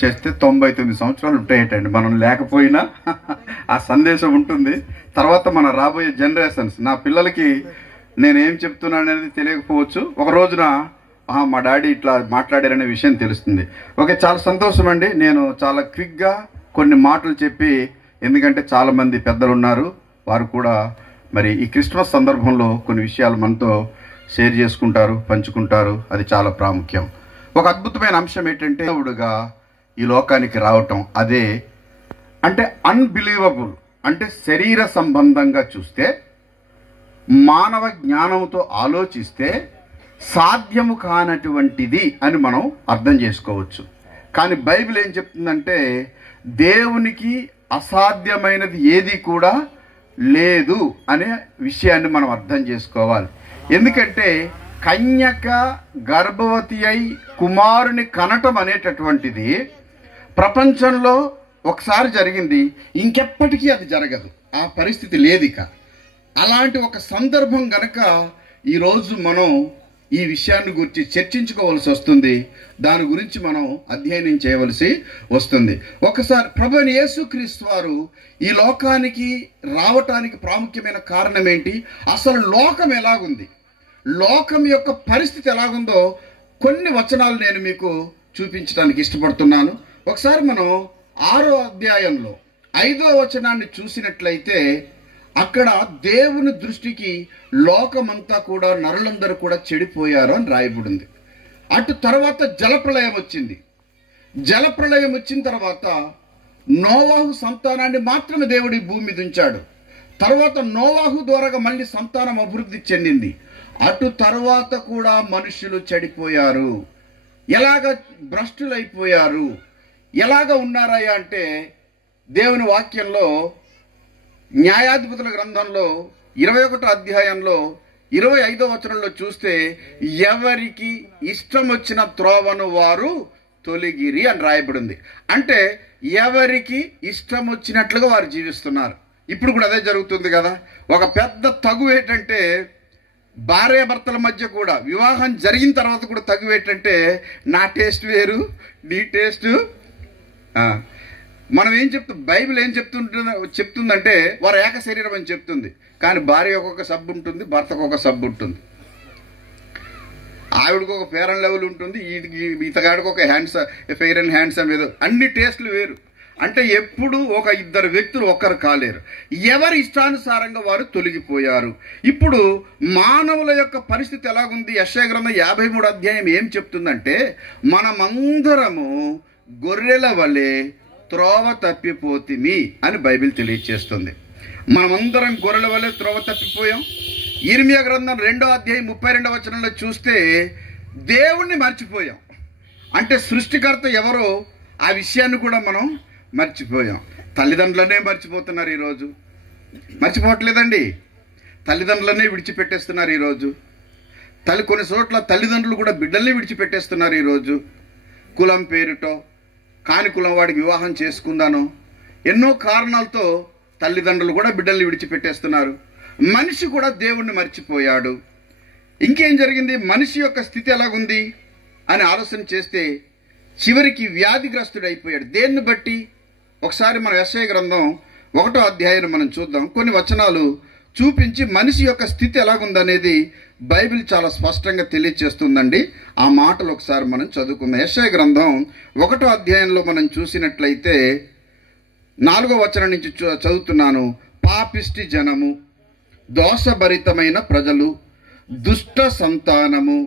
చేస్తే 99 సంవత్సరాలు ఉంటాయటండి. మనం లేకపోయినా ఆ సందేశం ఉంటుంది. తర్వాత మన రాబోయే జనరేషన్స్, నా పిల్లలకి నేనేం చెప్తున్నాను అనేది తెలియకపోవచ్చు. ఒక రోజున మా డాడీ ఇట్లా మాట్లాడారనే విషయం తెలుస్తుంది. ఓకే, చాలా సంతోషం అండి. నేను చాలా క్విక్గా కొన్ని మాటలు చెప్పి, ఎందుకంటే చాలామంది పెద్దలు ఉన్నారు, వారు కూడా మరి ఈ క్రిస్మస్ సందర్భంలో కొన్ని విషయాలు మనతో షేర్ చేసుకుంటారు, పంచుకుంటారు. అది చాలా ప్రాముఖ్యం. ఒక అద్భుతమైన అంశం ఏంటంటే దేవుడుగా ఈ లోకానికి రావటం. అదే అంటే అన్బిలీవబుల్, అంటే శరీర సంబంధంగా చూస్తే, మానవ జ్ఞానంతో ఆలోచిస్తే సాధ్యము కానటువంటిది అని మనం అర్థం చేసుకోవచ్చు. కానీ బైబిల్ ఏం చెప్తుందంటే దేవునికి అసాధ్యమైనది ఏది కూడా లేదు అనే విషయాన్ని మనం అర్థం చేసుకోవాలి. ఎందుకంటే కన్యక గర్భవతి అయి కుమారుని కనటం అనేటటువంటిది ప్రపంచంలో ఒకసారి జరిగింది, ఇంకెప్పటికీ అది జరగదు. ఆ పరిస్థితి లేదు ఇక. అలాంటి ఒక సందర్భం గనక ఈరోజు మనం ఈ విషయాన్ని గురించి చర్చించుకోవాల్సి వస్తుంది. దాని గురించి మనం అధ్యయనం చేయవలసి వస్తుంది. ఒకసారి ప్రభువైన యేసుక్రీస్తు వారు ఈ లోకానికి రావటానికి ప్రాముఖ్యమైన కారణం ఏంటి, అసలు లోకం ఎలాగుంది, లోకం యొక్క పరిస్థితి ఎలాగుందో కొన్ని వచనాలు నేను మీకు చూపించడానికి ఇష్టపడుతున్నాను. ఒకసారి మనం 6వ అధ్యాయంలో 5వ వచనాన్ని చూసినట్లయితే అక్కడ దేవుని దృష్టికి లోకమంతా కూడా, నరులందరూ కూడా చెడిపోయారు అని రాయబడింది. అటు తర్వాత జలప్రళయం వచ్చింది. జలప్రళయం వచ్చిన తర్వాత నోవాహు సంతానాన్ని మాత్రమే దేవుడి భూమి మీద ఉంచాడు. తర్వాత నోవాహు ద్వారా మళ్ళీ సంతానం అభివృద్ధి చెందింది. అటు తర్వాత కూడా మనుషులు చెడిపోయారు. ఎలాగ భ్రష్టులైపోయారు, ఎలాగ ఉన్నారయ్యా అంటే దేవుని వాక్యంలో న్యాయాధిపతుల గ్రంథంలో 21వ అధ్యాయంలో 25వ వచనంలో చూస్తే, ఎవరికి ఇష్టం వచ్చిన త్రోవను వారు తొలగిరి అని రాయబడింది. అంటే ఎవరికి ఇష్టం వచ్చినట్లుగా వారు జీవిస్తున్నారు. ఇప్పుడు కూడా అదే జరుగుతుంది కదా. ఒక పెద్ద తగు ఏంటంటే భార్యాభర్తల మధ్య కూడా, వివాహం జరిగిన తర్వాత కూడా తగు ఏంటంటే నా టేస్ట్ వేరు, నీ టేస్ట్. మనం ఏం చెప్తాం, బైబిల్ ఏం చెప్తుందంటే వారు ఏక శరీరం అని చెప్తుంది. కానీ భార్య ఒక్కొక్క సబ్బు ఉంటుంది, భర్తకు ఒక సబ్బు ఉంటుంది, ఆవిడకు ఒక ఫేర్ అండ్ లెవెల్ ఉంటుంది, ఇతగాడికి ఒక ఫెయిర్ అండ్ హ్యాండ్సమ్ ఏదో, అన్ని టేస్ట్లు వేరు. అంటే ఎప్పుడు ఒక ఇద్దరు వ్యక్తులు ఒక్కరు కాలేరు. ఎవరి ఇష్టానుసారంగా వారు తొలగిపోయారు. ఇప్పుడు మానవుల యొక్క పరిస్థితి ఎలాగుంది, యెషయా గ్రంథం 53వ అధ్యాయం ఏం చెప్తుందంటే, మనమందరము గొర్రెల వలె త్రోవ తప్పిపోతిమి అని బైబిల్ తెలియజేస్తుంది. మనమందరం గొర్రెల వలె త్రోవ తప్పిపోయాం. ఇర్మియా గ్రంథం 2వ అధ్యాయం 32వ వచనంలో చూస్తే దేవుణ్ణి మర్చిపోయాం. అంటే సృష్టికర్త ఎవరో ఆ విషయాన్ని కూడా మనం మర్చిపోయాం. తల్లిదండ్రులనే మర్చిపోతున్నారు ఈరోజు. మర్చిపోవట్లేదండి, తల్లిదండ్రులనే విడిచిపెట్టేస్తున్నారు ఈరోజు. కొన్ని చోట్ల తల్లిదండ్రులు కూడా బిడ్డల్ని విడిచిపెట్టేస్తున్నారు ఈరోజు. కులం పేరుతో, కాని కులం వాడికి వివాహం చేసుకుందాను, ఎన్నో కారణాలతో తల్లిదండ్రులు కూడా బిడ్డల్ని విడిచిపెట్టేస్తున్నారు. మనిషి కూడా దేవుణ్ణి మర్చిపోయాడు. ఇంకేం జరిగింది, మనిషి యొక్క స్థితి ఎలాగుంది అని ఆలోచన చేస్తే చివరికి వ్యాధిగ్రస్తుడైపోయాడు. దేన్ని బట్టి? ఒకసారి మన యెషయా గ్రంథం 1వ అధ్యాయాన్ని మనం చూద్దాం. కొన్ని వచనాలు చూపించి మనిషి యొక్క స్థితి ఎలాగుందనేది బైబిల్ చాలా స్పష్టంగా తెలియజేస్తుందండి. ఆ మాటలు ఒకసారి మనం చదువుకుందాం. యెషయా గ్రంథం 1వ అధ్యాయంలో మనం చూసినట్లయితే 4వ వచనం నుంచి చదువుతున్నాను. పాపిష్టి జనము, దోషభరితమైన ప్రజలు, దుష్ట సంతానము,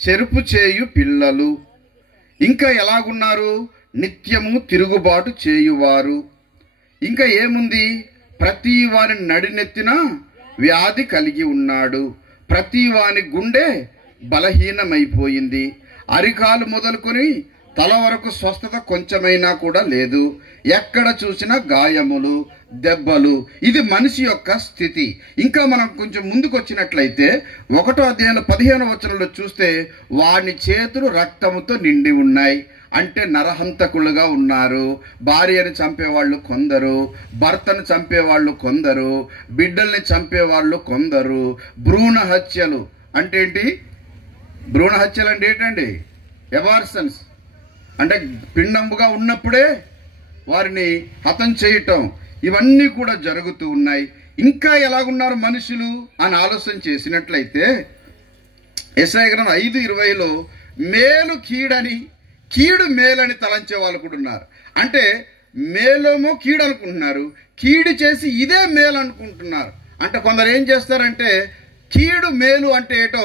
చెరుపు చేయు పిల్లలు, ఇంకా ఎలాగున్నారు, నిత్యము తిరుగుబాటు చేయువారు. ఇంకా ఏముంది, ప్రతి వాని నడినెత్తిన వ్యాధి కలిగి ఉన్నాడు, ప్రతి వాని గుండె బలహీనమైపోయింది, అరికాలు మొదలుకొని తల వరకు స్వస్థత కొంచెమైనా కూడా లేదు, ఎక్కడ చూసినా గాయములు, దెబ్బలు. ఇది మనిషి యొక్క స్థితి. ఇంకా మనం కొంచెం ముందుకు వచ్చినట్లయితే 1వ అధ్యాయంలో 15వ వచనంలో చూస్తే వాని చేతులు రక్తముతో నిండి ఉన్నాయి. అంటే నరహంతకులుగా ఉన్నారు. భార్యను చంపేవాళ్ళు కొందరు, భర్తను చంపేవాళ్ళు కొందరు, బిడ్డల్ని చంపేవాళ్ళు కొందరు. భ్రూణ హత్యలు అంటే ఏంటి? భ్రూణ హత్యలు అంటే ఏంటండి? ఎబార్సన్స్. అంటే పిండంబుగా ఉన్నప్పుడే వారిని హతం చేయటం, ఇవన్నీ కూడా జరుగుతూ ఉన్నాయి. ఇంకా ఎలాగున్నారు మనుషులు అని ఆలోచన చేసినట్లయితే యెషయా గ్రంథం 5:20లో మేలు కీడని, కీడు మేలని తలంచే వాళ్ళు కూడా ఉన్నారు. అంటే మేలేమో కీడు అనుకుంటున్నారు, కీడు చేసి ఇదే మేలు అనుకుంటున్నారు. అంటే కొందరు ఏం చేస్తారంటే కీడు మేలు అంటే ఏటో,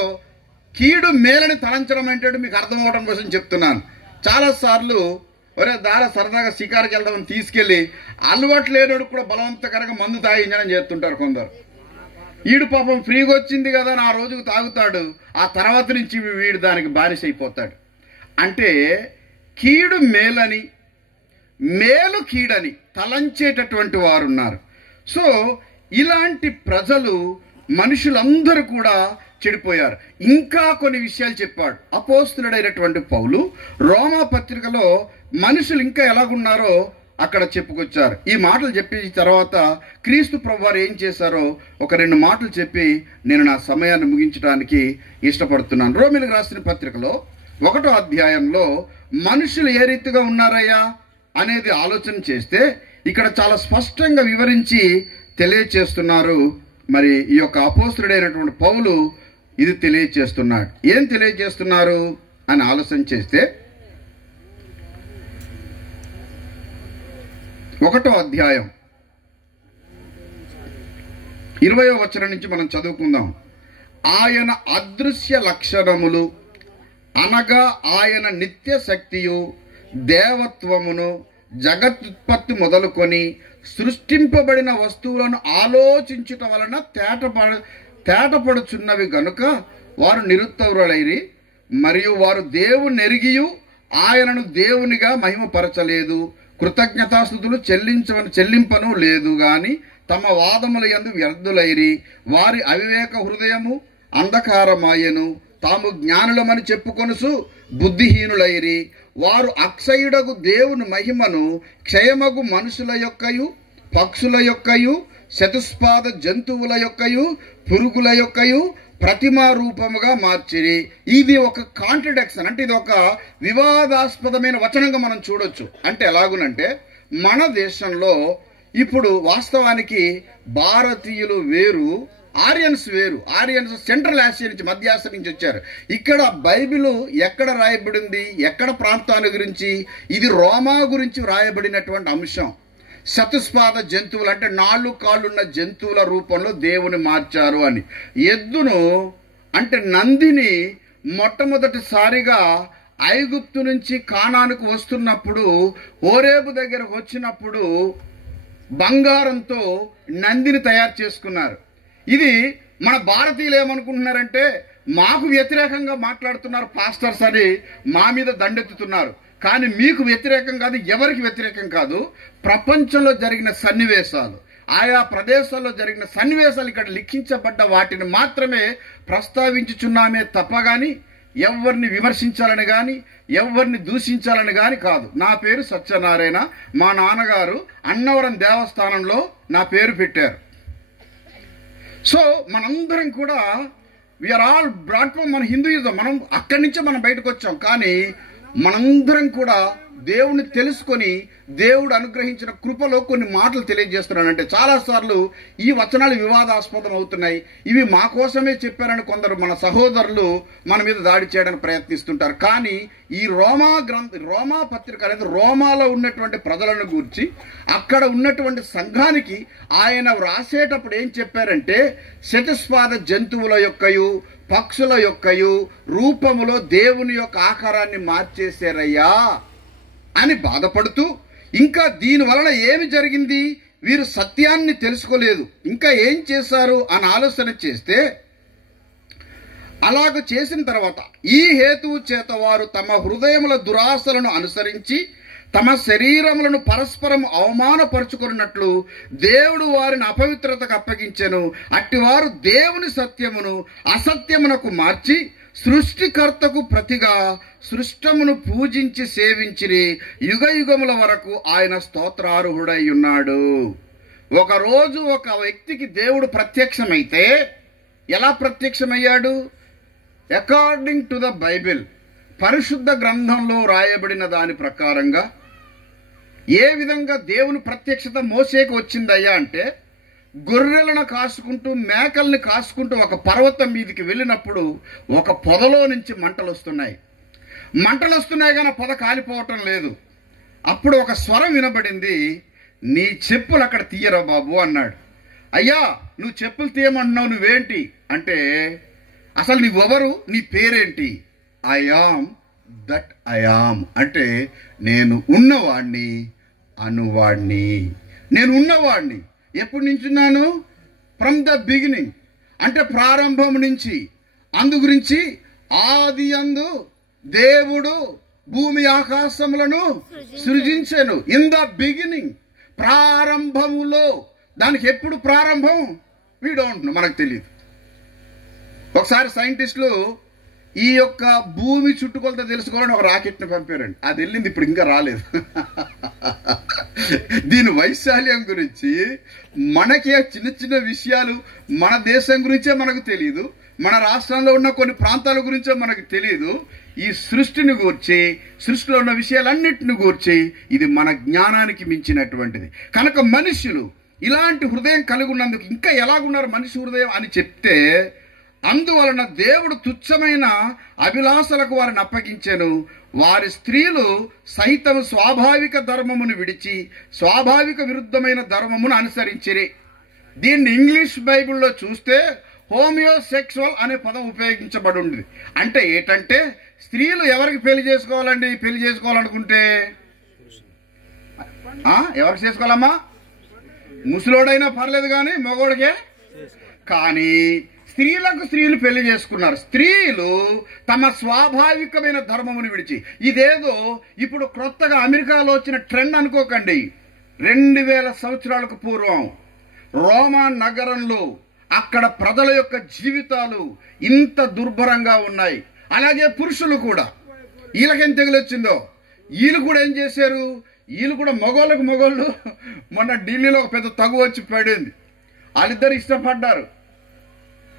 కీడు మేలని తలంచడం అంటే మీకు అర్థం అవడం కోసం చెప్తున్నాను. చాలాసార్లు ఒరే దారా సరదాగా షికారుకి వెళ్దామని తీసుకెళ్ళి అలవాటు లేనోడు కూడా బలవంతకరంగా మందు తాగించడం చేస్తుంటారు కొందరు. వీడు పాపం ఫ్రీగా వచ్చింది కదా అని ఆ రోజుకు తాగుతాడు, ఆ తర్వాత నుంచి వీడు దానికి బానిస అయిపోతాడు. అంటే కీడు మేలని, మేలు కీడని తలంచేటటువంటి వారు ఉన్నారు. సో ఇలాంటి ప్రజలు, మనుషులందరూ కూడా చెడిపోయారు. ఇంకా కొన్ని విషయాలు చెప్పాడు అపోస్తలుడైనటువంటి పౌలు రోమా పత్రికలో. మనుషులు ఇంకా ఎలాగున్నారో అక్కడ చెప్పుకొచ్చారు. ఈ మాటలు చెప్పిన తర్వాత క్రీస్తు ప్రభువారు ఏం చేశారో ఒక 2 మాటలు చెప్పి నేను నా సమయాన్ని ముగించడానికి ఇష్టపడుతున్నాను. రోమీయులకు రాసిన పత్రికలో 1వ అధ్యాయంలో మనుషులు ఏ రీతిగా ఉన్నారయ్యా అనేది ఆలోచన చేస్తే ఇక్కడ చాలా స్పష్టంగా వివరించి తెలియచేస్తున్నారు. మరి ఈ యొక్క అపోస్తలుడైనటువంటి పౌలు ఇది తెలియచేస్తున్నాడు. ఏం తెలియజేస్తున్నారు అని ఆలోచన చేస్తే 1వ అధ్యాయం 20వ వచనం నుంచి మనం చదువుకుందాం. ఆయన అదృశ్య లక్షణములు అనగా ఆయన నిత్య శక్తియు దేవత్వమును జగత్తుత్పత్తి మొదలుకొని సృష్టింపబడిన వస్తువులను ఆలోచించుట వలన తేటపడుచున్నవి గనుక వారు నిరుత్తరులైరి. మరియు వారు దేవుని ఎరిగియు ఆయనను దేవునిగా మహిమపరచలేదు, కృతజ్ఞతాస్తుతులు చెల్లింపను లేదు గాని తమ వాదముల యందు వ్యర్థులైరి. వారి అవివేక హృదయము అంధకారమాయెను, తాము జ్ఞానులమని చెప్పుకొనుసు బుద్ధిహీనులైరి. వారు అక్షయుడగు దేవుని మహిమను క్షయమగు మనుషుల యొక్కయు పక్షుల యొక్కయు చతుష్పాద జంతువుల యొక్కయు పురుగుల యొక్కయు ప్రతిమా రూపముగా మార్చిరి. ఇది ఒక కాంట్రడిక్షన్, అంటే ఇది ఒక వివాదాస్పదమైన వచనంగా మనం చూడొచ్చు. అంటే ఎలాగునంటే మన దేశంలో ఇప్పుడు వాస్తవానికి భారతీయులు వేరు, ఆర్యన్స్ వేరు. ఆర్యన్స్ సెంట్రల్ ఆసియా నుంచి, మధ్య ఆసియా నుంచి వచ్చారు. ఇక్కడ బైబిల్ ఎక్కడ రాయబడింది, ఎక్కడ ప్రాంతాల గురించి? ఇది రోమా గురించి రాయబడినటువంటి అంశం. చతుష్పాద జంతువులు అంటే 4 కాళ్ళున్న జంతువుల రూపంలో దేవుని మార్చారు అని. ఎద్దును అంటే నందిని మొట్టమొదటిసారిగా ఐగుప్తు నుంచి కానానుకు వస్తున్నప్పుడు, హోరేబు దగ్గరకు వచ్చినప్పుడు బంగారంతో నందిని తయారు చేసుకున్నారు. ఇది మన భారతీయులు ఏమనుకుంటున్నారంటే మాకు వ్యతిరేకంగా మాట్లాడుతున్నారు పాస్టర్స్ అని మా మీద దండెత్తుతున్నారు. కానీ మీకు వ్యతిరేకం కాదు, ఎవరికి వ్యతిరేకం కాదు. ప్రపంచంలో జరిగిన సన్నివేశాలు, ఆయా ప్రదేశాల్లో జరిగిన సన్నివేశాలు ఇక్కడ లిఖించబడ్డ వాటిని మాత్రమే ప్రస్తావించుచున్నామే తప్ప కానీ ఎవరిని విమర్శించాలని కానీ ఎవరిని దూషించాలని కానీ కాదు. నా పేరు సత్యనారాయణ. మా నాన్నగారు అన్నవరం దేవస్థానంలో నా పేరు పెట్టారు. సో మనందరం కూడా వీఆర్ ఆల్ బ్రాట్ ఫ్రమ్ మన హిందూయిజం. మనం అక్కడి నుంచే మనం బయటకు వచ్చాం. కానీ మనందరం కూడా దేవుని తెలుసుకొని దేవుడు అనుగ్రహించిన కృపలో కొన్ని మాటలు తెలియజేస్తున్నానంటే చాలాసార్లు ఈ వచనాలు వివాదాస్పదం అవుతున్నాయి. ఇవి మా కోసమే చెప్పారని కొందరు మన సహోదరులు మన మీద దాడి చేయడానికి ప్రయత్నిస్తుంటారు. కానీ ఈ రోమా పత్రిక అనేది రోమాలో ఉన్నటువంటి ప్రజలను గూర్చి, అక్కడ ఉన్నటువంటి సంఘానికి ఆయన వ్రాసేటప్పుడు ఏం చెప్పారంటే చతుష్పాద జంతువుల యొక్కయు పక్షుల యొక్కయు రూపములో దేవుని యొక్క ఆకారాన్ని మార్చేశారయ్యా అని బాధపడుతూ, ఇంకా దీని వలన ఏమి జరిగింది, వీరు సత్యాన్ని తెలుసుకోలేదు, ఇంకా ఏం చేశారు అని ఆలోచన చేస్తే, అలాగ చేసిన తర్వాత ఈ హేతువు చేత వారు తమ హృదయముల దురాశలను అనుసరించి తమ శరీరములను పరస్పరం అవమానపరుచుకున్నట్లు దేవుడు వారిని అపవిత్రతకు అప్పగించెను. అట్టివారు దేవుని సత్యమును అసత్యమునకు మార్చి సృష్టికర్తకు ప్రతిగా సృష్టమును పూజించి సేవించిరి. యుగ యుగముల వరకు ఆయన స్తోత్రార్హుడై ఉన్నాడు. ఒకరోజు ఒక వ్యక్తికి దేవుడు ప్రత్యక్షమైతే ఎలా ప్రత్యక్షమయ్యాడు? అకార్డింగ్ టు ద బైబిల్ పరిశుద్ధ గ్రంథంలో రాయబడిన దాని ప్రకారంగా ఏ విధంగా దేవుని ప్రత్యక్షత మోసేకు వచ్చిందయ్యా అంటే, గొర్రెలను కాసుకుంటూ మేకల్ని కాసుకుంటూ ఒక పర్వతం మీదకి వెళ్ళినప్పుడు ఒక పొదలో నుంచి మంటలు వస్తున్నాయి కానీ పొద కాలిపోవటం లేదు. అప్పుడు ఒక స్వరం వినబడింది, నీ చెప్పులు అక్కడ తీయరా బాబు అన్నాడు. అయ్యా నువ్వు చెప్పులు తీయమంటున్నావు, నువ్వేంటి అంటే, అసలు నువ్వెవరు, నీ పేరేంటి? I am that I am అంటే నేను ఉన్నవాణ్ణి అనువాణ్ణి. నేను ఉన్నవాణ్ణి ఎప్పటి నుంచి ఉన్నాను? ఫ్రమ్ ద బిగినింగ్ అంటే ప్రారంభం నుంచి. అందు గురించి ఆది అందు దేవుడు భూమి ఆకాశములను సృజించెను. ఇన్ ద బిగినింగ్, ప్రారంభములో. దానికి ఎప్పుడు ప్రారంభం వీ డోంట్ నో, మనకు తెలియదు. ఒకసారి సైంటిస్టులు ఈ యొక్క భూమి చుట్టుకొలత తెలుసుకోవాలని ఒక రాకెట్ని పంపారండి. అది వెళ్ళింది, ఇప్పుడు ఇంకా రాలేదు. దీని వైశాల్యం గురించి మనకే చిన్న చిన్న విషయాలు, మన దేశం గురించే మనకు తెలియదు, మన రాష్ట్రంలో ఉన్న కొన్ని ప్రాంతాల గురించే మనకు తెలియదు. ఈ సృష్టిని గూర్చి, సృష్టిలో ఉన్న విషయాలన్నిటిని గూర్చి ఇది మన జ్ఞానానికి మించినటువంటిది. కనుక మనుషులు ఇలాంటి హృదయం కలిగి ఉన్నందుకు ఇంకా ఎలాగున్నారు మనిషి హృదయం అని చెప్తే, అందువలన దేవుడు తుచ్చమైన అభిలాషలకు వారిని అప్పగించెను. వారి స్త్రీలు సైతం స్వాభావిక ధర్మమును విడిచి స్వాభావిక విరుద్ధమైన ధర్మమును అనుసరించిరి. దీన్ని ఇంగ్లీష్ బైబిల్లో చూస్తే హోమియోసెక్సువల్ అనే పదం ఉపయోగించబడి ఉంది. అంటే ఏంటంటే, స్త్రీలు ఎవరికి పెళ్లి చేసుకోవాలండి? పెళ్లి చేసుకోవాలనుకుంటే ఎవరికి చేసుకోవాలమ్మా? ముసలోడైనా పర్లేదు కానీ మగోడికే. కానీ స్త్రీలు పెళ్లి చేసుకున్నారు. స్త్రీలు తమ స్వాభావికమైన ధర్మమును విడిచి, ఇదేదో ఇప్పుడు క్రొత్తగా అమెరికాలో వచ్చిన ట్రెండ్ అనుకోకండి. 2000 సంవత్సరాలకు పూర్వం రోమా నగరంలో అక్కడ ప్రజల యొక్క జీవితాలు ఇంత దుర్భరంగా ఉన్నాయి. అలాగే పురుషులు కూడా. వీళ్ళకేం తెగులొచ్చిందో, వీళ్ళు కూడా ఏం చేశారు? వీళ్ళు కూడా మగోళ్ళు మొన్న ఢిల్లీలో ఒక పెద్ద తగు వచ్చి పడింది. వాళ్ళిద్దరు ఇష్టపడ్డారు.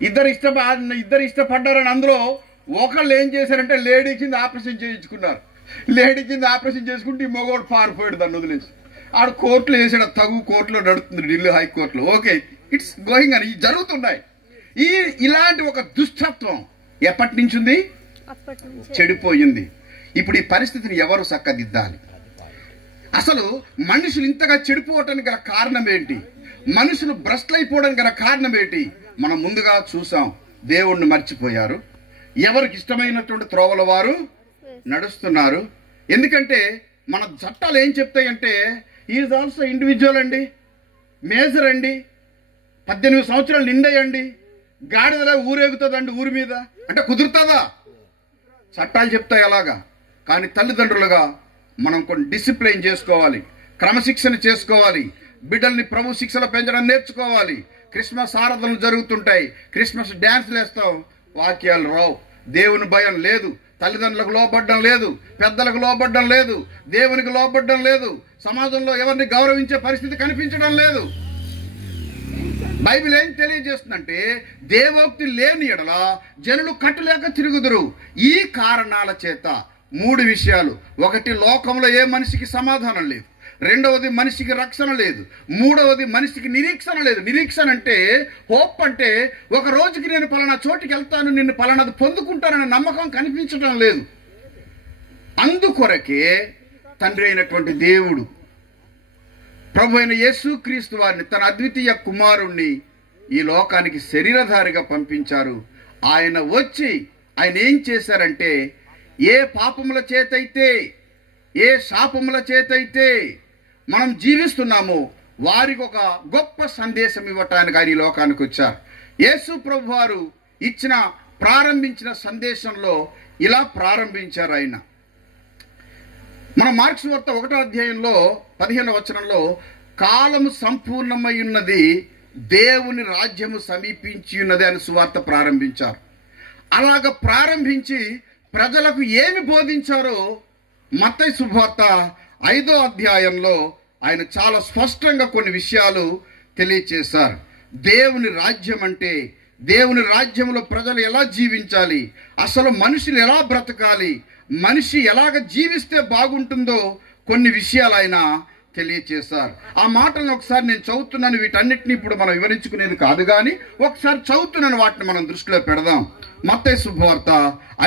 ఇద్దరు ఇష్టపడ్డారని అందులో ఒకళ్ళు ఏం చేశారంటే లేడీ కింద ఆపరేషన్ చేయించుకున్నారు. లేడీ కింద ఆపరేషన్ చేసుకుంటే ఈ మగోడు పారిపోయాడు, దాన్ని వదిలేసి. ఆడు కోర్టులో వేసాడు, తగు కోర్టులో నడుస్తుంది, ఢిల్లీ హైకోర్టులో. ఓకే, ఇట్స్ గోయింగ్ అని జరుగుతున్నాయి. ఇలాంటి ఒక దుష్టత్వం ఎప్పటి నుంచి ఉంది? చెడిపోయింది. ఇప్పుడు ఈ పరిస్థితిని ఎవరు చక్కదిద్దాలి? అసలు మనుషులు ఇంతగా చెడిపోవటానికి గల కారణం ఏంటి? మనుషులు భ్రష్టులైపోవడానికి గల కారణం ఏంటి? మనం ముందుగా చూసాం, దేవుణ్ణి మర్చిపోయారు. ఎవరికి ఇష్టమైనటువంటి త్రోవల వారు నడుస్తున్నారు. ఎందుకంటే మన చట్టాలు ఏం చెప్తాయంటే, ఈజ్ ఆల్సో ఇండివిజువల్ అండి, మేజర్ అండి, 18 సంవత్సరాలు నిండయండి, గాడిదలా ఊరేగుతుందండి ఊరి మీద అంటే కుదురుతుందా? చట్టాలు చెప్తాయి అలాగా. కానీ తల్లిదండ్రులుగా మనం కొన్ని డిసిప్లైన్ చేసుకోవాలి, క్రమశిక్షణ చేసుకోవాలి, బిడ్డల్ని ప్రభు శిక్షలో పెంచడం నేర్చుకోవాలి. క్రిస్మస్ ఆరాధనలు జరుగుతుంటాయి, క్రిస్మస్ డ్యాన్స్లు వేస్తాం, వాక్యాలు రావు, దేవుని భయం లేదు, తల్లిదండ్రులకు లోబడ్డం లేదు, పెద్దలకు లోబడ్డం లేదు, దేవునికి లోబడ్డం లేదు, సమాజంలో ఎవరిని గౌరవించే పరిస్థితి కనిపించడం లేదు. బైబిల్ ఏం తెలియజేస్తుందంటే, దేవోక్తి లేని ఎడల జనులు కట్టులేక తిరుగుదురు. ఈ కారణాల చేత 3 విషయాలు. 1, లోకంలో ఏ మనిషికి సమాధానం లేదు. 2వది, మనిషికి రక్షణ లేదు. 3వది, మనిషికి నిరీక్షణ లేదు. నిరీక్షణ అంటే హోప్ అంటే ఒక రోజుకి నేను పలానా చోటికి వెళ్తాను, నిన్ను పలానాది పొందుకుంటానన్న నమ్మకం కనిపించడం లేదు. అందుకొరకే తండ్రి అయినటువంటి దేవుడు ప్రభు అయిన యేసుక్రీస్తు వారిని, తన అద్వితీయ కుమారుణ్ణి ఈ లోకానికి శరీరధారిగా పంపించారు. ఆయన వచ్చి ఆయన ఏం చేశారంటే, ఏ పాపముల చేతైతే, ఏ శాపముల చేతైతే మనం జీవిస్తున్నామో వారికి ఒక గొప్ప సందేశం ఇవ్వటానికి ఆయన ఈ లోకానికి వచ్చారు. యేసు ప్రభు వారు ప్రారంభించిన సందేశంలో ఇలా ప్రారంభించారు ఆయన. మన మార్క్స్ వార్త 1వ అధ్యాయంలో 15వ వచనంలో, కాలము సంపూర్ణమై ఉన్నది, దేవుని రాజ్యము సమీపించి ఉన్నది అని సువార్త ప్రారంభించారు. అలాగ ప్రారంభించి ప్రజలకు ఏమి బోధించారో మత్తయి శుభవార్త 5వ అధ్యాయంలో ఆయన చాలా స్పష్టంగా కొన్ని విషయాలు తెలియచేశారు. దేవుని రాజ్యం అంటే, దేవుని రాజ్యంలో ప్రజలు ఎలా జీవించాలి, అసలు మనుషులు ఎలా బ్రతకాలి, మనిషి ఎలాగ జీవిస్తే బాగుంటుందో కొన్ని విషయాలు ఆయన తెలియచేశారు. ఆ మాటలను ఒకసారి నేను చదువుతున్నాను. వీటన్నిటిని ఇప్పుడు మనం వివరించుకునేది కాదు, కానీ ఒకసారి చదువుతున్నాను, వాటిని మనం దృష్టిలో పెడదాం. మత్తయి శుభవార్త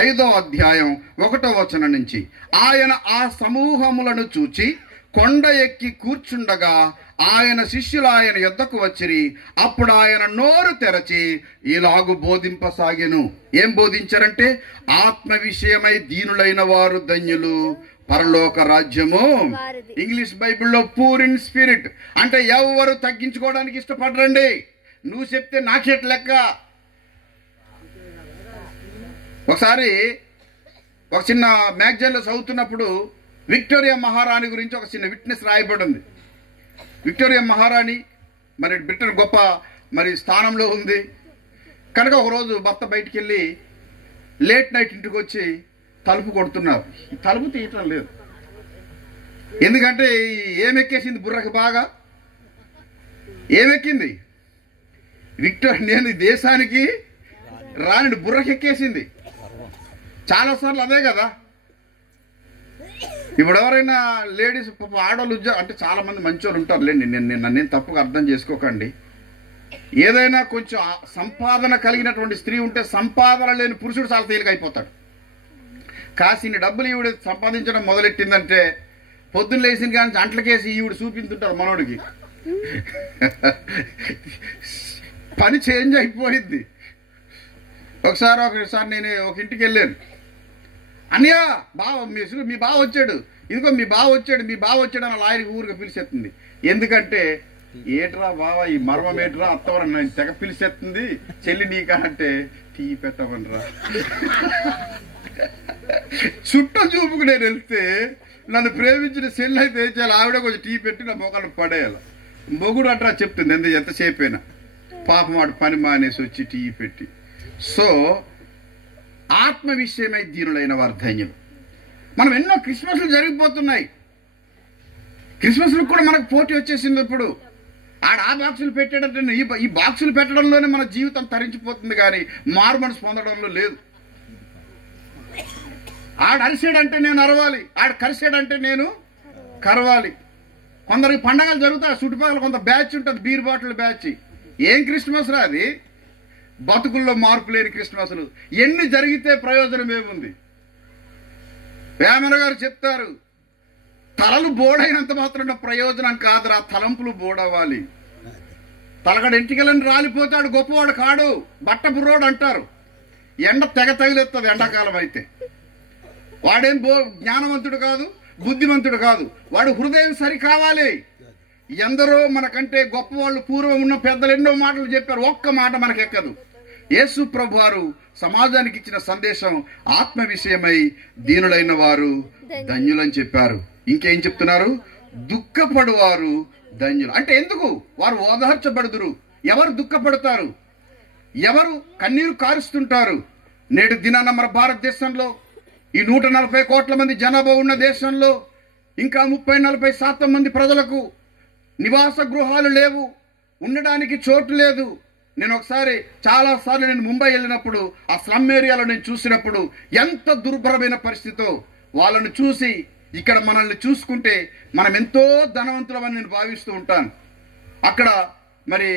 5వ అధ్యాయం 1వ వచనం నుంచి. ఆయన ఆ సమూహములను చూచి కొండ ఎక్కి కూర్చుండగా ఆయన శిష్యులు ఆయన యొద్దకు వచ్చిరి. అప్పుడు ఆయన నోరు తెరచి ఇలాగు బోధింపసాగెను. ఏం బోధించారంటే, ఆత్మ విషయమై దీనులైన వారు ధన్యులు, పరలోక రాజ్యము. ఇంగ్లీష్ బైబిల్లో పూర్ ఇన్ స్పిరిట్ అంటే ఎవరు తగ్గించుకోవడానికి ఇష్టపడరండి. నువ్వు చెప్తే నాకేట్ లెక్క. ఒకసారి ఒక చిన్న మ్యాగజైన్లో చదువుతున్నప్పుడు విక్టోరియా మహారాణి గురించి ఒక చిన్న విట్నెస్ రాయబడి ఉంది. విక్టోరియా మహారాణి మరి బ్రిటన్ గొప్ప మరి స్థానంలో ఉంది కనుక ఒకరోజు భర్త బయటికి వెళ్ళి లేట్ నైట్ ఇంటికి వచ్చి తలుపు కొడుతున్నారు. తలుపు తీయటం లేదు. ఎందుకంటే ఏమెక్కేసింది బుర్రకి, బాగా ఏమెక్కింది. నేను దేశానికి రాని బుర్రకి ఎక్కేసింది. చాలాసార్లు అదే కదా. ఇప్పుడు ఎవరైనా లేడీస్ ఆడవాళ్ళు ఉద్యోగం అంటే చాలా మంది మంచోళ్ళు ఉంటారు లేండి, నన్నేం తప్పుగా అర్థం చేసుకోకండి. ఏదైనా కొంచెం సంపాదన కలిగినటువంటి స్త్రీ ఉంటే సంపాదన లేని పురుషుడు చాలా తేలిక అయిపోతాడు. కాసిని డబ్బులు ఈవిడ సంపాదించడం మొదలెట్టిందంటే పొద్దున్న లేచిన కానీ అంట్లకేసి ఈవిడ చూపించుంటారు మనోడికి. పని చేంజ్ అయిపోయింది. ఒకసారి నేను ఒక ఇంటికి వెళ్ళాను. అన్నయ్య మీ బావ వచ్చాడు, ఇదిగో మీ బావ వచ్చాడు అని లాయర్కి ఊరికి పిలిచేస్తుంది. ఎందుకంటే ఏట్రా బావ ఈ మర్మం ఏట్రా, అత్తవరం నేను తెగ పిలిచేస్తుంది, చెల్లి నీకా అంటే టీ పెట్టమనరా. చుట్టూ చూపుకు నేను వెళ్తే నన్ను ప్రేమించిన చెల్లి అయితే చాలా ఆవిడ కొంచెం టీ పెట్టి నా మొక్కలు పడేయాలి. మొగుడు అట్రా చెప్తుంది ఎంతసేపు అయినా. పాపం వాడు పని మానేసి వచ్చి టీ పెట్టి. సో ఆత్మ విషయమై దీనులైన వారు ధన్యులు. మనం ఎన్నో క్రిస్మస్లు జరిగిపోతున్నాయి. క్రిస్మస్లకు కూడా మనకు పోటీ వచ్చేసింది. ఇప్పుడు ఆ బాక్సులు పెట్టాడంటే ఈ బాక్సులు పెట్టడంలోనే మన జీవితం తరించిపోతుంది, కానీ మారు మనసు పొందడంలో లేదు. ఆడు అరిసాడంటే నేను అరవాలి, ఆడు కరిసాడంటే నేను కరవాలి. కొందరికి పండగలు జరుగుతాయి, చుట్టుపక్కల కొంత బ్యాచ్ ఉంటుంది, బీర్ బాటిల్ బ్యాచ్. ఏం క్రిస్మస్ రా అది? బతుకుల్లో మార్పు లేని క్రిస్మస్లు. ఎన్ని జరిగితే ప్రయోజనం ఏముంది? వేమన గారు చెప్తారు, తలలు బోడైనంత మాత్రం ప్రయోజనం కాదురా, తలంపులు బోడవాలి. తలగడ ఎంటికలను రాలిపోతాడు, గొప్పవాడు కాడు, బట్ట బుర్రోడు అంటారు. ఎండ తెగ తగిలేస్తుంది ఎండాకాలం అయితే. వాడేం జ్ఞానవంతుడు కాదు, బుద్ధిమంతుడు కాదు, వాడు హృదయం సరి కావాలి. ఎందరో మనకంటే గొప్పవాళ్ళు పూర్వం ఉన్న పెద్దలు ఎన్నో మాటలు చెప్పారు, ఒక్క మాట మనకెక్కదు. యేసు ప్రభు వారు సమాజానికి ఇచ్చిన సందేశం ఆత్మ విషయమై దీనులైన వారు ధన్యులని చెప్పారు. ఇంకేం చెప్తున్నారు? దుఃఖపడువారు ధన్యులు. అంటే ఎందుకు? వారు ఓదార్చబడుదురు. ఎవరు దుఃఖపడతారు? ఎవరు కన్నీరు కారుస్తుంటారు? నేడు దినాన మన భారతదేశంలో ఈ 140 కోట్ల మంది జనాభా ఉన్న దేశంలో ఇంకా 30-40% మంది ప్రజలకు నివాస గృహాలు లేవు, ఉండడానికి చోటు లేదు. నేను ఒకసారి చాలాసార్లు నేను ముంబై వెళ్ళినప్పుడు ఆ స్లమ్ ఏరియాలో నేను చూసినప్పుడు ఎంత దుర్భరమైన పరిస్థితో వాళ్ళను చూసి ఇక్కడ మనల్ని చూసుకుంటే మనం ఎంతో ధనవంతులమని నేను భావిస్తూ ఉంటాను. అక్కడ మరి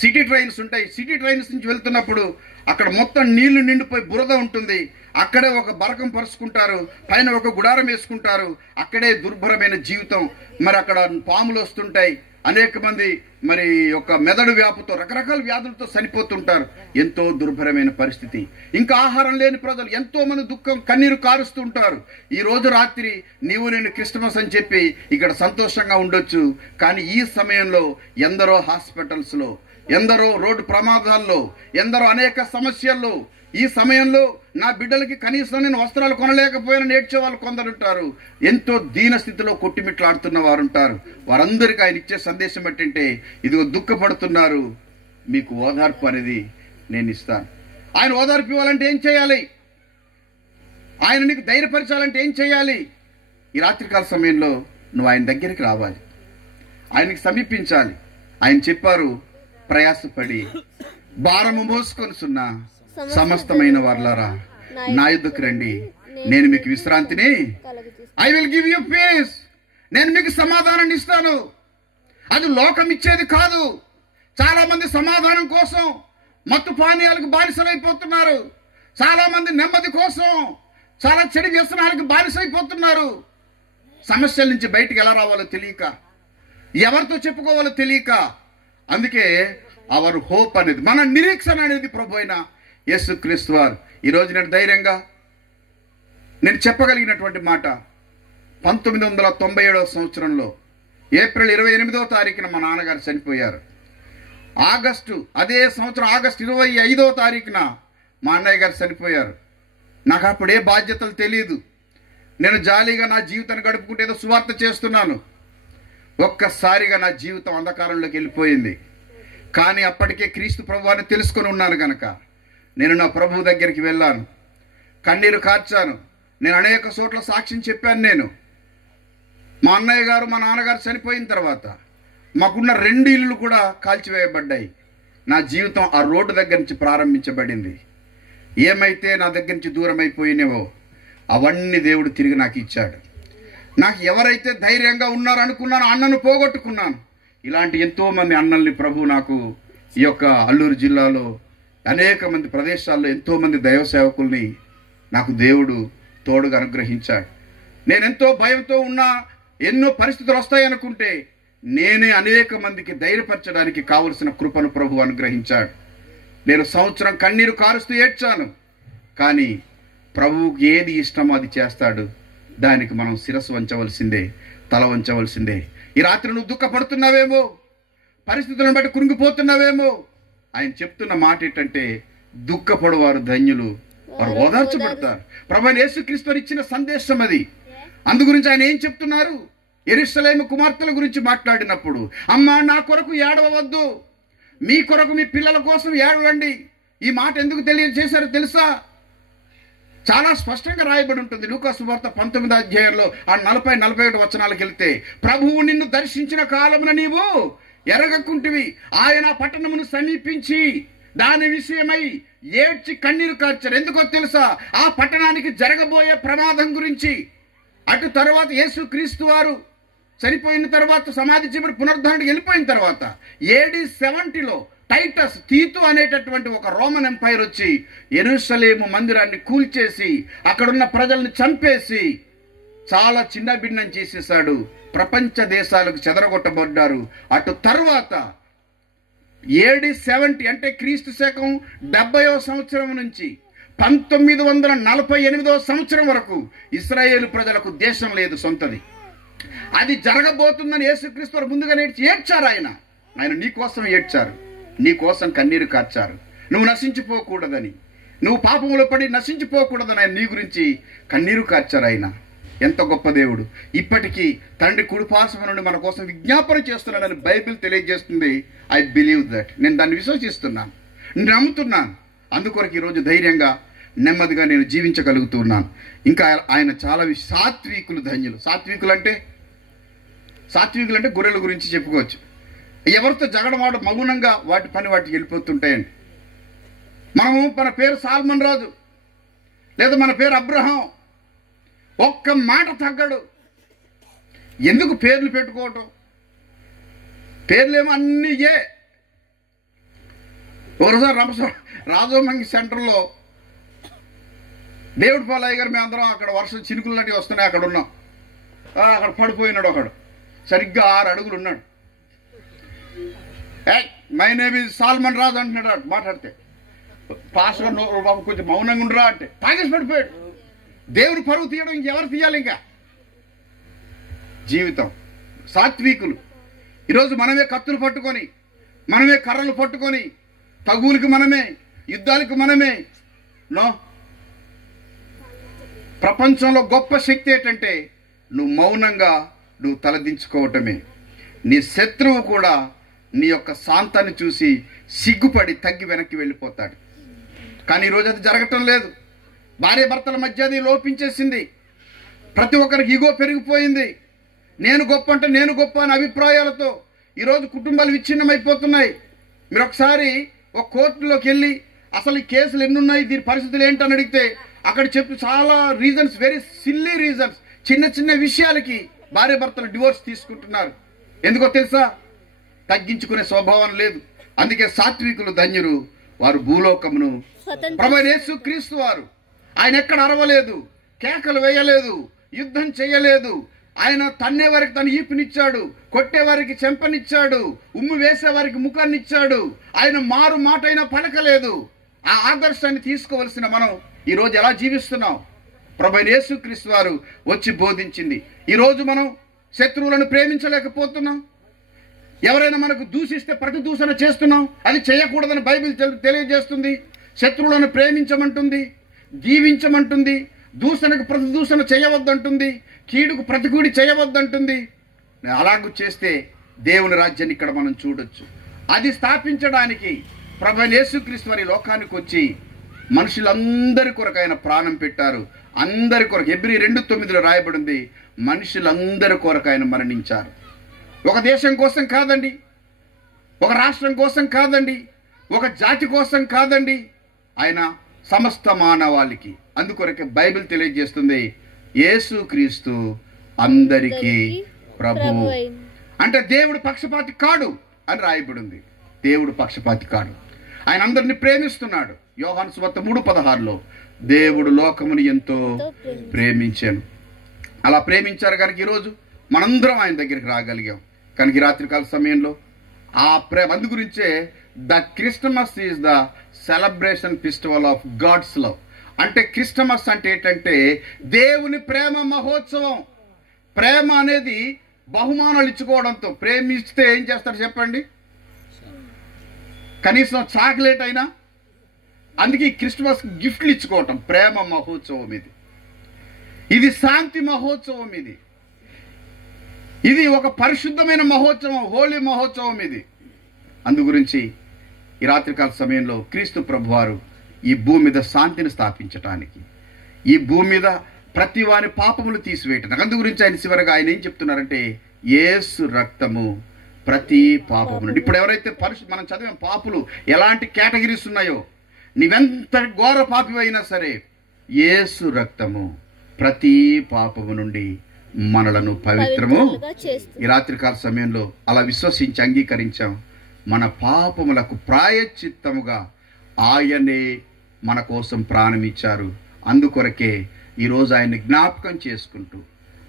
సిటీ ట్రైన్స్ ఉంటాయి. సిటీ ట్రైన్స్ నుంచి వెళ్తున్నప్పుడు అక్కడ మొత్తం నీళ్లు నిండిపోయి బురద ఉంటుంది. అక్కడే ఒక బరకం పరుచుకుంటారు, పైన ఒక గుడారం వేసుకుంటారు. అక్కడే దుర్భరమైన జీవితం. మరి అక్కడ పాములు వస్తుంటాయి, అనేక మంది మరి ఒక మెదడు వ్యాపుతో రకరకాల వ్యాధులతో చనిపోతుంటారు. ఎంతో దుర్భరమైన పరిస్థితి. ఇంకా ఆహారం లేని ప్రజలు ఎంతో మంది దుఃఖం కన్నీరు కారుస్తూ ఉంటారు. ఈ రోజు రాత్రి నీవు నేను క్రిస్మస్ అని చెప్పి ఇక్కడ సంతోషంగా ఉండొచ్చు, కానీ ఈ సమయంలో ఎందరో హాస్పిటల్స్లో, ఎందరో రోడ్డు ప్రమాదాల్లో, ఎందరో అనేక సమస్యల్లో, ఈ సమయంలో నా బిడ్డలకి కనీసం నేను వస్త్రాలు కొనలేకపోయినా నేర్చే వాళ్ళు కొందరు ఉంటారు. ఎంతో దీన స్థితిలో కొట్టిమిట్లాడుతున్న వారు ఉంటారు. వారందరికీ ఆయన ఇచ్చే సందేశం ఏంటంటే, ఇదిగో దుఃఖపడుతున్నారు, మీకు ఓదార్పు అనేది నేను ఇస్తాను. ఆయన ఓదార్పు ఇవ్వాలంటే ఏం చేయాలి? ఆయన నీకు ధైర్యపరచాలంటే ఏం చేయాలి? ఈ రాత్రికాల సమయంలో నువ్వు ఆయన దగ్గరికి రావాలి, ఆయనకి సమీపించాలి. ఆయన చెప్పారు, ప్రయాసపడి భారము మోసుకొనిచున్న సమస్తమైన వారలారా నా యుద్ధకు రండి, నేను మీకు విశ్రాంతిని, I will give you peace, నేను మీకు సమాధానాన్ని ఇస్తాను. అది లోకం ఇచ్చేది కాదు. చాలా మంది సమాధానం కోసం మత్తు పానీయాలకు బానిసలైపోతున్నారు. చాలా మంది నెమ్మది కోసం చాలా చెడు వ్యసనాలకు బానిసైపోతున్నారు. సమస్యల నుంచి బయటికి ఎలా రావాలో తెలియక, ఎవరితో చెప్పుకోవాలో తెలియక. అందుకే అవర్ హోప్ అనేది, మన నిరీక్షణ అనేది ప్రభు అయిన యేసుక్రీస్తు వారు. ఈరోజు నేను ధైర్యంగా నేను చెప్పగలిగినటువంటి మాట, 1997వ సంవత్సరంలో ఏప్రిల్ 28వ తారీఖున మా నాన్నగారు చనిపోయారు. అదే సంవత్సరం ఆగస్టు 25వ తారీఖున మా అన్నయ్య గారు చనిపోయారు. నాకు అప్పుడు ఏ బాధ్యతలు తెలియదు. నేను జాలీగా నా జీవితాన్ని గడుపుకుంటే ఏదో సువార్త చేస్తున్నాను. ఒక్కసారిగా నా జీవితం అంధకారంలోకి వెళ్ళిపోయింది. కానీ అప్పటికే క్రీస్తు ప్రభువాన్ని తెలుసుకొని ఉన్నాను కనుక నేను నా ప్రభు దగ్గరికి వెళ్ళాను, కన్నీరు కార్చాను. నేను అనేక చోట్ల సాక్ష్యం చెప్పాను. మా అన్నయ్య గారు మా నాన్నగారు చనిపోయిన తర్వాత మాకున్న 2 ఇళ్ళు కూడా కాల్చివేయబడ్డాయి. నా జీవితం ఆ రోడ్డు దగ్గర నుంచి ప్రారంభించబడింది. ఏమైతే నా దగ్గర నుంచి దూరం అయిపోయినావో అవన్నీ దేవుడు తిరిగి నాకు ఇచ్చాడు. నాకు ఎవరైతే ధైర్యంగా ఉన్నారో అనుకున్నాను, అన్నను పోగొట్టుకున్నాను. ఇలాంటి ఎంతోమంది అన్నల్ని ప్రభు నాకు ఈ యొక్క అల్లూరు జిల్లాలో అనేక మంది ప్రదేశాల్లో ఎంతోమంది దైవ సేవకుల్ని నాకు దేవుడు తోడుగా అనుగ్రహించాడు. నేను ఎంతో భయంతో ఉన్నా, ఎన్నో పరిస్థితులు వస్తాయనుకుంటే నేనే అనేక మందికి ధైర్యపరచడానికి కావలసిన కృపను ప్రభు అనుగ్రహించాడు. నేను సంవత్సరం కన్నీరు కారుస్తూ ఏడ్చాను. కానీ ప్రభువుకి ఏది ఇష్టమో అది చేస్తాడు. దానికి మనం శిరస్సు వంచవలసిందే, తల వంచవలసిందే. ఈ రాత్రి నువ్వు దుఃఖపడుతున్నావేమో, పరిస్థితులను బట్టి కృంగిపోతున్నావేమో, ఆయన చెప్తున్న మాట ఏంటంటే, దుఃఖపడువారు ధన్యులు, వారు ఓదార్చబడతారు. ప్రభువైన యేసుక్రీస్తు ఇచ్చిన సందేశం అది. అందు గురించి ఆయన ఏం చెప్తున్నారు? యెరూషలేము కుమార్తెల గురించి మాట్లాడినప్పుడు, అమ్మా నా కొరకు ఏడవవద్దు, మీ కొరకు మీ పిల్లల కోసం ఏడవండి. ఈ మాట ఎందుకు తెలియజేశారో తెలుసా? చాలా స్పష్టంగా రాయబడి ఉంటుంది. లూకా సువార్త 19వ అధ్యాయంలో 40-41 వచనాలకు వెళ్తే, ప్రభువు నిన్ను దర్శించిన కాలమున నీవు ఎరగకుంటివి, ఆయన పట్టణమును సమీపించి దాని విషయమై ఏడ్చి కన్నీరు కార్చారు. ఎందుకో తెలుసా? ఆ పట్టణానికి జరగబోయే ప్రమాదం గురించి. అటు తర్వాత యేసుక్రీస్తు వారు చనిపోయిన తర్వాత సమాధి చేయబడి పునరుద్ధరణకి వెళ్ళిపోయిన తర్వాత AD 70లో టైటస్ తీతు అనేటటువంటి ఒక రోమన్ ఎంపైర్ వచ్చి యెరూషలేము మందిరాన్ని కూల్చేసి అక్కడున్న ప్రజల్ని చంపేసి చాలా చిన్న భిన్నం చేసేసాడు. ప్రపంచ దేశాలకు చెదరగొట్టబడ్డారు. అటు తర్వాత AD 70 అంటే క్రీస్తు శకం 70వ సంవత్సరం నుంచి 1948వ సంవత్సరం వరకు ఇశ్రాయేలు ప్రజలకు దేశం లేదు సొంతది. అది జరగబోతుందని యేసుక్రీస్తు వారు ముందుగా ఏడ్చారు. ఆయన నీ కోసం ఏడ్చారు, నీ కోసం కన్నీరు కార్చారు. నువ్వు నశించిపోకూడదని, నువ్వు పాపంలో పడి నశించిపోకూడదని ఆయన నీ గురించి కన్నీరు కార్చారు. ఆయన ఎంత గొప్ప దేవుడు! ఇప్పటికీ తండ్రి కుడిపార్శ్వం నుండి మన కోసం విజ్ఞాపన చేస్తున్నాడని బైబిల్ తెలియజేస్తుంది. I believe that. నేను దాన్ని విశ్వసిస్తున్నాను, నమ్ముతున్నాను. అందుకొరకు ఈరోజు ధైర్యంగా నెమ్మదిగా నేను జీవించగలుగుతున్నాను. ఇంకా ఆయన చాలా సాత్వికులు ధన్యులు. సాత్వికులు అంటే గొర్రెల గురించి చెప్పుకోవచ్చు. ఎవరితో జగడమాడు మౌనంగా వాటి పని వాటికి వెళ్ళిపోతుంటాయండి. మన పేరు సాల్మన్ రాజు, లేదా మన పేరు అబ్రహాం, ఒక్క మాట తగ్గడు. ఎందుకు పేర్లు పెట్టుకోవటం? పేర్లేమో అన్నీ ఒకసారి రాజోమంగి సెంటర్లో దేవుడి పాలయ్య గారు మేము అందరం అక్కడ వర్షం చినుకులు నటి వస్తున్నాయి. అక్కడ ఉన్నాం. అక్కడ పడిపోయినాడు ఒకడు, సరిగ్గా 6 అడుగులు ఉన్నాడు. మై నేమ్ ఈజ్ సాల్మన్ రాజు అంటున్నాడు. మాట్లాడితే పాస్టర్ బాబు కొంచెం మౌనంగా ఉండరా అంటే తాగేసి పడిపోయాడు. దేవుడు పరువు తీయడం ఇంకెవరు తీయాలి? ఇంకా జీవితం సాత్వికులు. ఈరోజు మనమే కత్తులు పట్టుకొని, మనమే కర్రలు పట్టుకొని, తగువులకి మనమే, యుద్ధాలకు మనమే. నో, ప్రపంచంలో గొప్ప శక్తి ఏంటంటే నువ్వు మౌనంగా నువ్వు తలదించుకోవటమే. నీ శత్రువు కూడా నీ యొక్క శాంతాన్ని చూసి సిగ్గుపడి తగ్గి వెనక్కి వెళ్ళిపోతాడు. కానీ ఈరోజు అది జరగటం లేదు. భార్య భర్తల మధ్య అది లోపించేసింది. ప్రతి ఒక్కరికి ఈగో పెరిగిపోయింది. నేను గొప్ప అంటే నేను గొప్ప అనే అభిప్రాయాలతో ఈరోజు కుటుంబాలు విచ్ఛిన్నమైపోతున్నాయి. మీరు ఒకసారి ఒక కోర్టులోకి వెళ్ళి అసలు ఈ కేసులు ఎన్నున్నాయి, దీని పరిస్థితులు ఏంటని అడిగితే అక్కడ చెప్పి చాలా రీజన్స్, వెరీ సిల్లీ రీజన్స్, చిన్న చిన్న విషయాలకి భార్య భర్తలు డివోర్స్ తీసుకుంటున్నారు. ఎందుకో తెలుసా? తగ్గించుకునే స్వభావం లేదు. అందుకే సాత్వికులు ధన్యులు, వారు భూలోకమును. ప్రభువైన యేసుక్రీస్తు వారు ఆయన ఎక్కడ అరవలేదు, కేకలు వేయలేదు, యుద్ధం చేయలేదు. ఆయన తన్నేవారికి తన ఈపునిచ్చాడు, కొట్టేవారికి చెంపనిచ్చాడు, ఉమ్ము వేసేవారికి ముఖాన్నిచ్చాడు. ఆయన మారు మాట అయినా పలకలేదు. ఆ ఆదర్శాన్ని తీసుకోవలసిన మనం ఈరోజు ఎలా జీవిస్తున్నాం? ప్రభువైన యేసుక్రీస్తు వారు వచ్చి బోధించింది. ఈరోజు మనం శత్రువులను ప్రేమించలేకపోతున్నాం. ఎవరైనా మనకు దూషిస్తే ప్రతి దూషణ చేస్తున్నాం. అది చేయకూడదని బైబిల్ తెలియజేస్తుంది. శత్రువులను ప్రేమించమంటుంది, దీవించమంటుంది, దూషణకు ప్రతి దూషణ చేయవద్దంటుంది, కీడుకు ప్రతికూడి చేయవద్దంటుంది. అలాగూ చేస్తే దేవుని రాజ్యాన్ని ఇక్కడ మనం చూడొచ్చు. అది స్థాపించడానికి ప్రభువైన యేసుక్రీస్తు వారి లోకానికి వచ్చి మనుషులందరి కొరకు ఆయన ప్రాణం పెట్టారు. అందరి కొరకు హెబ్రీ 2:9 రాయబడింది, మనుషులందరి కొరకు ఆయన మరణించారు. ఒక దేశం కోసం కాదండి, ఒక రాష్ట్రం కోసం కాదండి, ఒక జాతి కోసం కాదండి, ఆయన సమస్త మానవాళికి. అందుకొరకే బైబిల్ తెలియజేస్తుంది, యేసుక్రీస్తు అందరికీ ప్రభువు. అంటే దేవుడు పక్షపాతి కాడు అని రాయబడింది. దేవుడు పక్షపాతి కాడు, ఆయన అందరిని ప్రేమిస్తున్నాడు. యోహాను సువార్త 3:16లో దేవుడు లోకమును ఎంతో ప్రేమించాను. అలా ప్రేమించారు కనుక ఈరోజు మనందరం ఆయన దగ్గరికి రాగలిగాం. కనుక ఈ రాత్రికాల సమయంలో ఆ ప్రేమ, అందు గురించే the Christmas is the celebration festival of God's love. అంటే క్రిస్టమస్ అంటే ఏంటంటే దేవుని ప్రేమ మహోత్సవం. ప్రేమ అనేది బహుమానాలు ఇచ్చుకోవడంతో. ప్రేమిస్తే ఏం చేస్తారు చెప్పండి? కనీసం చాక్లెట్ అయినా. అందుకే క్రిస్టమస్ గిఫ్ట్లు ఇచ్చుకోవటం ప్రేమ మహోత్సవం. ఇది శాంతి మహోత్సవం. ఇది ఒక పరిశుద్ధమైన మహోత్సవం, హోలీ మహోత్సవం ఇది. అందు గురించి ఈ రాత్రికాల సమయంలో క్రీస్తు ప్రభువారు ఈ భూమి మీద శాంతిని స్థాపించటానికి, ఈ భూమి మీద ప్రతి వారి పాపములు తీసివేయటానికి, అందు గురించి ఆయన చివరగా ఆయన ఏం చెప్తున్నారంటే యేసు రక్తము ప్రతి పాపము నుండి. ఇప్పుడు ఎవరైతే మనం చదివిన పాపులు ఎలాంటి కేటగిరీస్ ఉన్నాయో, నీవెంత ఘోర పాపివైనా సరే యేసు రక్తము ప్రతి పాపము నుండి మనలను పవిత్రము. ఈ రాత్రికాల సమయంలో అలా విశ్వసించి అంగీకరించాం. మన పాపములకు ప్రాయశ్చిత్తముగా ఆయనే మన కోసం ప్రాణం ఇచ్చారు. అందుకొరకే ఈరోజు ఆయన్ని జ్ఞాపకం చేసుకుంటూ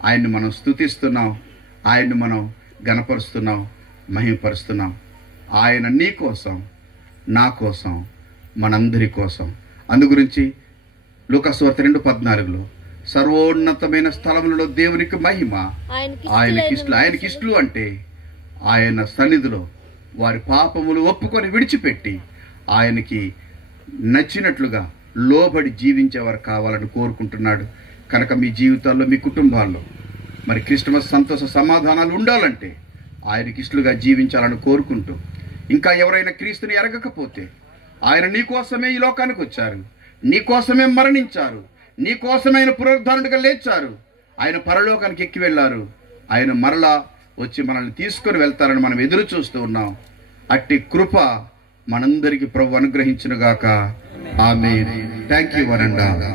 ఆయన్ని మనం స్తుతిస్తున్నాం, ఆయన్ని మనం గణపరుస్తున్నాం, మహిమపరుస్తున్నాం. ఆయన నీ కోసం, నా కోసం, మనందరి కోసం. అందుగురించి లూకాసు వార్త 2:14లో సర్వోన్నతమైన స్థలములలో దేవునికి మహిమ, ఆయనకి ఇష్టలు అంటే ఆయన సన్నిధిలో వారి పాపములు ఒప్పుకొని విడిచిపెట్టి ఆయనకి నచ్చినట్లుగా లోబడి జీవించేవారు కావాలని కోరుకుంటున్నాడు. కనుక మీ జీవితాల్లో, మీ కుటుంబాల్లో మరి క్రిస్టమస్ సంతోష సమాధానాలు ఉండాలంటే ఆయనకి ఇష్టలుగా జీవించాలని కోరుకుంటూ, ఇంకా ఎవరైనా క్రీస్తుని ఎరగకపోతే ఆయన నీ కోసమే ఈ లోకానికి వచ్చారు, నీ కోసమే మరణించారు, నీ కోసమైన పునరుద్ధరణగా లేచారు, ఆయన పరలోకానికి ఎక్కి వెళ్ళారు, ఆయన మరలా వచ్చి మనల్ని తీసుకొని వెళ్తారని మనం ఎదురు చూస్తూ ఉన్నాం. అట్టి కృప మనందరికీ ప్రభు అనుగ్రహించునుగాక. ఆమేన్. Thank you one and all.